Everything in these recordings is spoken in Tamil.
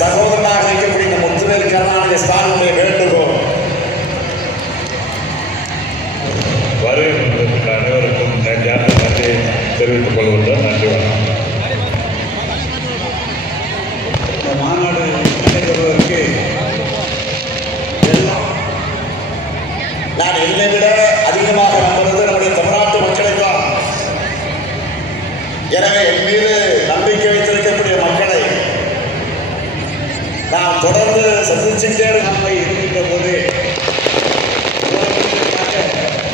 சகோதரனாக இருக்கக்கூடிய முத்துவேல் கருணாநிதி ஸ்டாலினுடைய வேண்டுகோள். வருகின்ற அனைவருக்கும் நன்றியாக நன்றி தெரிவித்துக் கொள்கின்றோம். நன்றி வணக்கம். இந்த மாநாடு நடைபெறுவதற்கு நான் என்னை விட அதிகமாக நம்புவது நம்முடைய தமிழ்நாட்டு மக்களை தான். எனவே என் மீது நம்பிக்கை வைத்திருக்கக்கூடிய மக்களை நான் தொடர்ந்து சந்திச்சுட்டே நம்மை இருக்கின்ற போது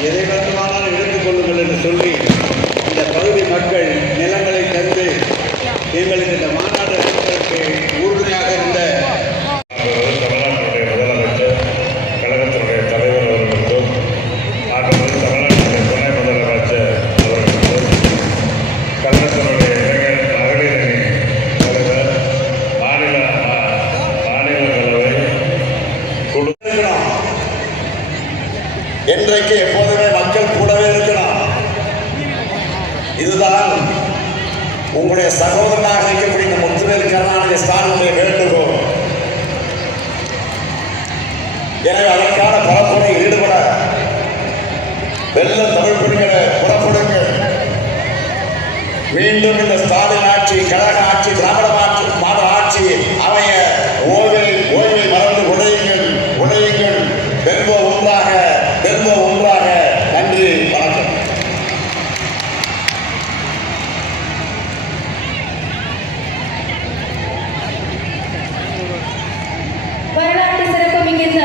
எதை வேண்டுமானாலும் எடுத்துக் கொள்ளுங்கள் என்று சொல்லி இந்த பகுதி மக்கள் நிலங்களை தந்து எங்களுக்கு இந்த மாநாடு நடத்துவதற்கு உறுதுணையாக இருந்த தமிழ்நாட்டுடைய முதலமைச்சர் கழகத்தினுடைய தலைவர் அவர்களுக்கும் தமிழ்நாட்டுடைய துணை முதலமைச்சர் அவர்களுக்கும் கழகத்தினுடைய இளைஞர் மகளிர் அணி தலைவர் மாநிலங்களவை கொடுக்கணும். என்றைக்கு எப்போதுமே மக்கள் கூடவே இருக்கணும். இதுதான் உங்களுடைய சகோதரனாக இருக்கக்கூடிய முத்துவேல் கருணாநிதி ஸ்டாலினுடைய வேண்டுகோள். எனவே அதற்கான பரப்புரையில் ஈடுபட வெள்ள தமிழ் பெண்களை புறப்படுங்கள். மீண்டும் இந்த ஸ்டாலின் ஆட்சி, கழக ஆட்சி, திராவிட மாடல் ஆட்சி அமைய ஓய்வை மறந்து உழையுங்கள். வெல்வோம் ஒன்றாக. நன்றி, வணக்கம். வரலாற்று சிறப்பு மிகுந்த